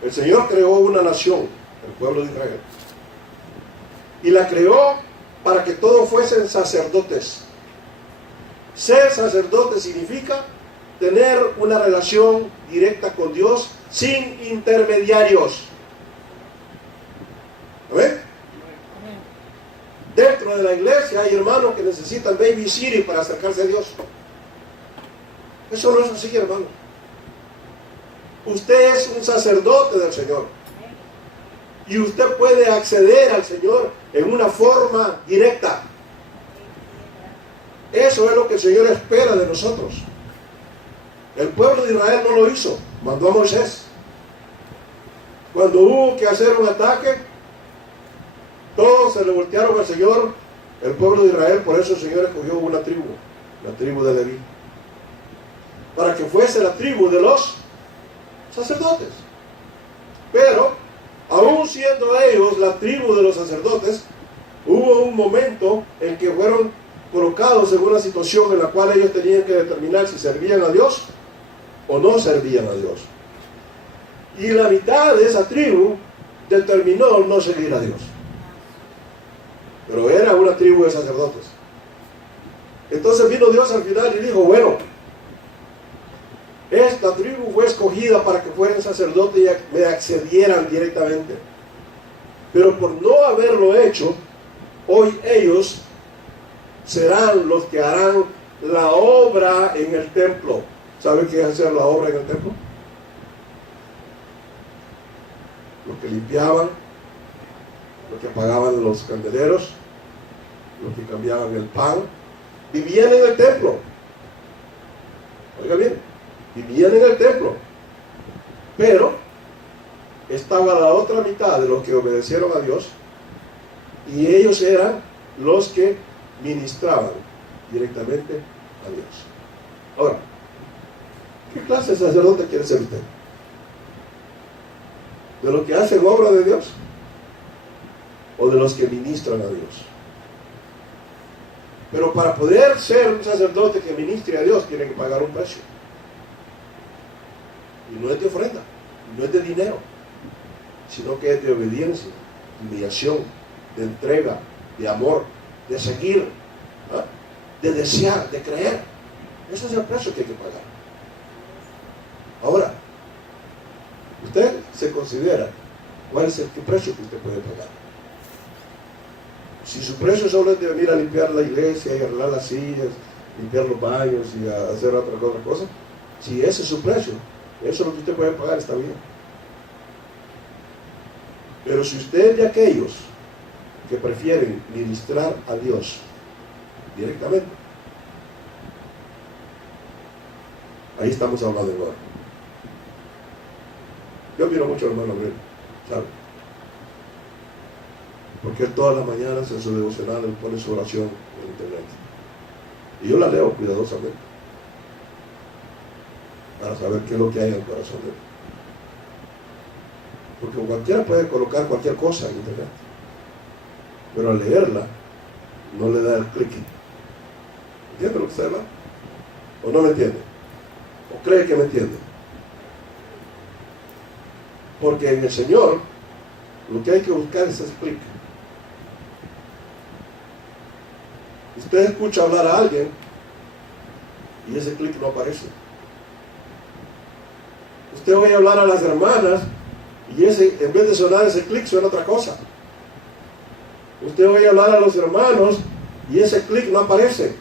El Señor creó una nación, el pueblo de Israel, y la creó para que todos fuesen sacerdotes. Ser sacerdote significa tener una relación directa con Dios sin intermediarios. ¿Amén? Dentro de la iglesia hay hermanos que necesitan babysitting para acercarse a Dios. Eso no es así, hermano. Usted es un sacerdote del Señor. Y usted puede acceder al Señor en una forma directa. Eso es lo que el Señor espera de nosotros. El pueblo de Israel no lo hizo, mandó a Moisés. Cuando hubo que hacer un ataque, todos se le voltearon al Señor, el pueblo de Israel. Por eso el Señor escogió una tribu, la tribu de Leví, para que fuese la tribu de los sacerdotes. Pero, aún siendo ellos la tribu de los sacerdotes, hubo un momento en que fueron colocados en una situación en la cual ellos tenían que determinar si servían a Dios o no servían a Dios. Y la mitad de esa tribu determinó no seguir a Dios. Pero era una tribu de sacerdotes. Entonces vino Dios al final y dijo, bueno, esta tribu fue escogida para que fueran sacerdotes y me accedieran directamente. Pero por no haberlo hecho, hoy ellos serán los que harán la obra en el templo. ¿Saben qué es hacer la obra en el templo? Los que limpiaban, los que apagaban los candeleros, los que cambiaban el pan, vivían en el templo. Oiga bien, vivían en el templo. Pero estaba la otra mitad de los que obedecieron a Dios, y ellos eran los que ministraban directamente a Dios. Ahora, ¿qué clase de sacerdote quiere ser usted? ¿De los que hacen obra de Dios o de los que ministran a Dios? Pero para poder ser un sacerdote que ministre a Dios, tiene que pagar un precio. Y no es de ofrenda, no es de dinero, sino que es de obediencia, de humillación, de entrega, de amor, de seguir, ¿ah?, de desear, de creer. Ese es el precio que hay que pagar. Ahora, usted se considera cuál es el precio que usted puede pagar. Si su precio solo es de venir a limpiar la iglesia y arreglar las sillas, limpiar los baños y hacer otra cosa, si ese es su precio, eso es lo que usted puede pagar, está bien. Pero si usted es de aquellos que prefieren ministrar a Dios directamente, ahí estamos hablando de nuevo. Yo miro mucho al hermano Abril, ¿sabe? Porque él todas las mañanas en su devocional él pone su oración en internet. Y yo la leo cuidadosamente para saber qué es lo que hay en el corazón de él. Porque cualquiera puede colocar cualquier cosa en internet, pero al leerla no le da el clic. ¿Entiende lo que está hablando? ¿O no me entiende? ¿O cree que me entiende? Porque en el Señor lo que hay que buscar es ese clic. Usted escucha hablar a alguien y ese clic no aparece. Usted oye hablar a las hermanas y en vez de sonar ese clic suena otra cosa. Usted oye hablar a los hermanos y ese clic no aparece.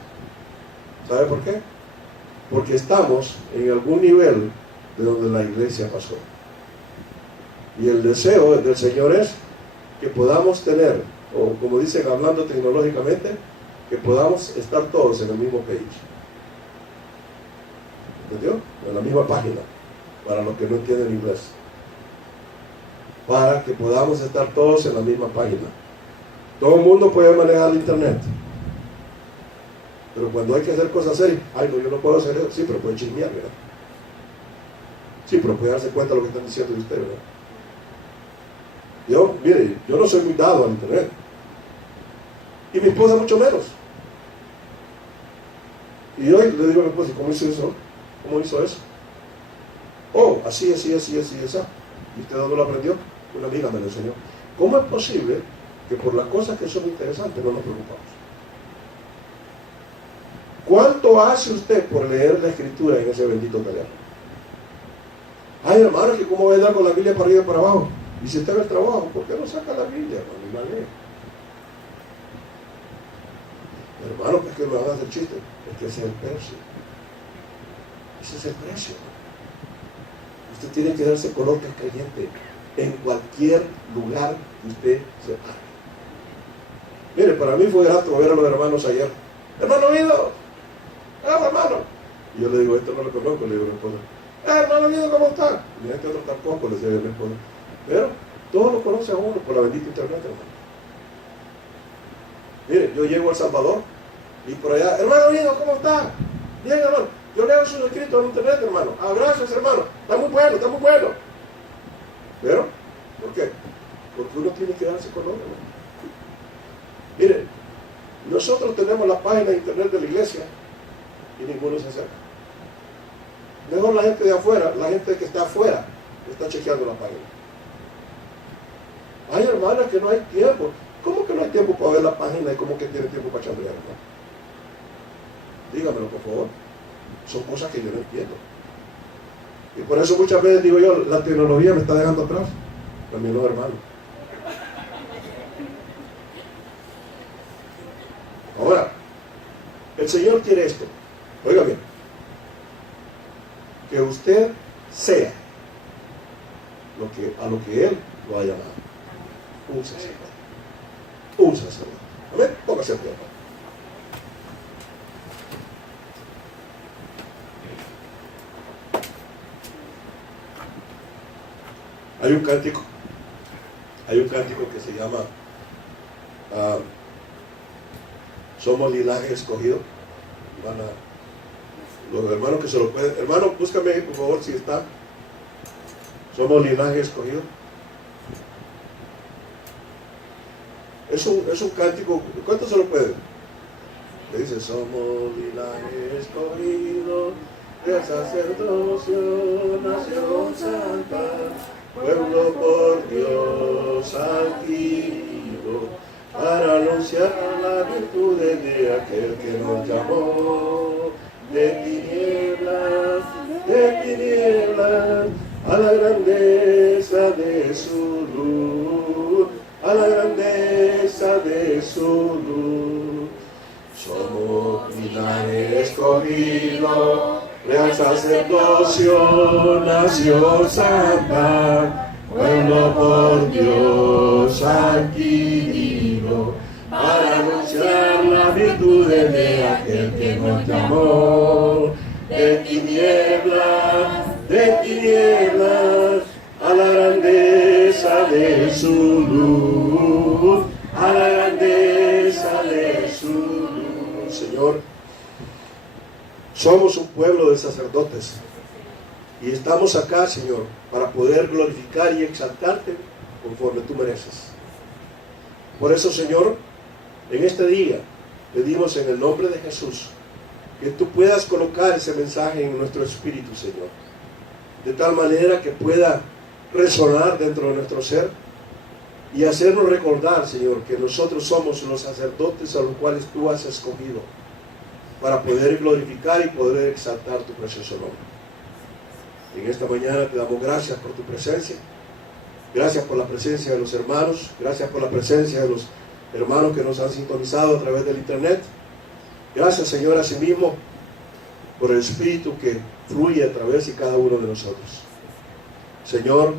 ¿Sabe por qué? Porque estamos en algún nivel de donde la iglesia pasó. Y el deseo del Señor es que podamos tener, o como dicen hablando tecnológicamente, que podamos estar todos en el mismo page. ¿Entendió? En la misma página, para los que no entienden inglés. Para que podamos estar todos en la misma página. Todo el mundo puede manejar el internet. Pero cuando hay que hacer cosas serias, ay no, yo no puedo hacer eso. Sí, pero puede chismear, ¿verdad? Sí, pero puede darse cuenta de lo que están diciendo de usted, ¿verdad? Yo, mire, yo no soy muy dado al internet. Y mi esposa mucho menos. Y hoy le digo a mi esposa, ¿cómo hizo eso? ¿Cómo hizo eso? Oh, así. ¿Y usted dónde lo aprendió? Una amiga me lo enseñó. ¿Cómo es posible que por las cosas que son interesantes no nos preocupamos? ¿Cuánto hace usted por leer la escritura en ese bendito taller? Ay, hermano, que cómo voy a andar con la Biblia para arriba y para abajo. Y si está en el trabajo, ¿por qué no saca la Biblia, hermano? Y la lee. Hermano, pues que me van a hacer chiste. Es que ese es el precio. Ese es el precio. Usted tiene que darse color que es creyente. en cualquier lugar que usted se pare. Mire, para mí fue grato ver a los hermanos ayer. Hermano Guido, hermano. Y yo le digo, esto no lo conozco, le digo a mi esposa. Hermano Guido, ¿cómo está? Y este otro tampoco, le decía a mi esposa. Pero todos lo conocen a uno por la bendita internet, hermano. Mire, yo llego a El Salvador y por allá, hermano Guido, ¿cómo está? Bien, hermano. Yo leo sus escritos en internet, hermano. Ah, gracias, hermano. Está muy bueno, está muy bueno. Pero, ¿por qué? Porque uno tiene que darse con otro, hermano. Mire, nosotros tenemos la página de internet de la iglesia y ninguno se acerca. Mejor la gente de afuera, la gente que está afuera, está chequeando la página. Hay hermanas que no hay tiempo. ¿Cómo que no hay tiempo para ver la página y cómo que tiene tiempo para chambear, hermano? Dígamelo, por favor. Son cosas que yo no entiendo. Y por eso muchas veces digo yo, la tecnología me está dejando atrás. También los hermanos. Ahora, el Señor quiere esto. Oiga bien. Que usted sea a lo que Él lo ha llamado. Un sacerdote. Un sacerdote. Amén. Póngase en pie. Hay un cántico que se llama Somos linaje escogido. Los hermanos que se lo pueden, hermano, búscame por favor si está. Somos linaje escogido. Es un cántico. ¿Cuántos se lo pueden? Le dice, somos linaje escogido, de sacerdocio, nación santa, pueblo por Dios adquirido, para anunciar las virtudes de aquel que nos llamó de tinieblas, a la grandeza de su luz, a la grandeza de su luz. Somos linaje escogido, real sacerdocio, nación santa, pueblo por Dios adquirido, para anunciar las virtudes de aquel que nos llamó de tinieblas, a la grandeza de su luz, a la grandeza de su luz. Señor, somos un pueblo de sacerdotes y estamos acá, Señor, para poder glorificar y exaltarte conforme tú mereces. Por eso, Señor, en este día pedimos en el nombre de Jesús que tú puedas colocar ese mensaje en nuestro espíritu, Señor, de tal manera que pueda resonar dentro de nuestro ser y hacernos recordar, Señor, que nosotros somos los sacerdotes a los cuales tú has escogido para poder glorificar y poder exaltar tu precioso nombre. En esta mañana te damos gracias por tu presencia, gracias por la presencia de los hermanos, gracias por la presencia de los hermanos que nos han sintonizado a través del internet. Gracias, Señor, asimismo por el Espíritu que fluye a través de cada uno de nosotros. Señor,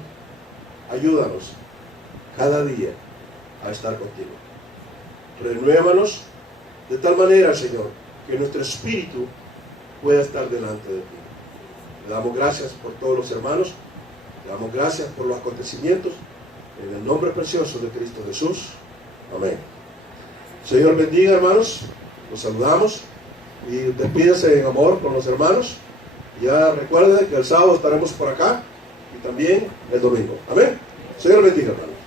ayúdanos cada día a estar contigo. Renuévanos de tal manera, Señor, que nuestro espíritu pueda estar delante de ti. Le damos gracias por todos los hermanos, le damos gracias por los acontecimientos, en el nombre precioso de Cristo Jesús. Amén. Señor bendiga, hermanos, los saludamos y despídase en amor con los hermanos. Ya recuerden que el sábado estaremos por acá y también el domingo. Amén. Señor bendiga, hermanos.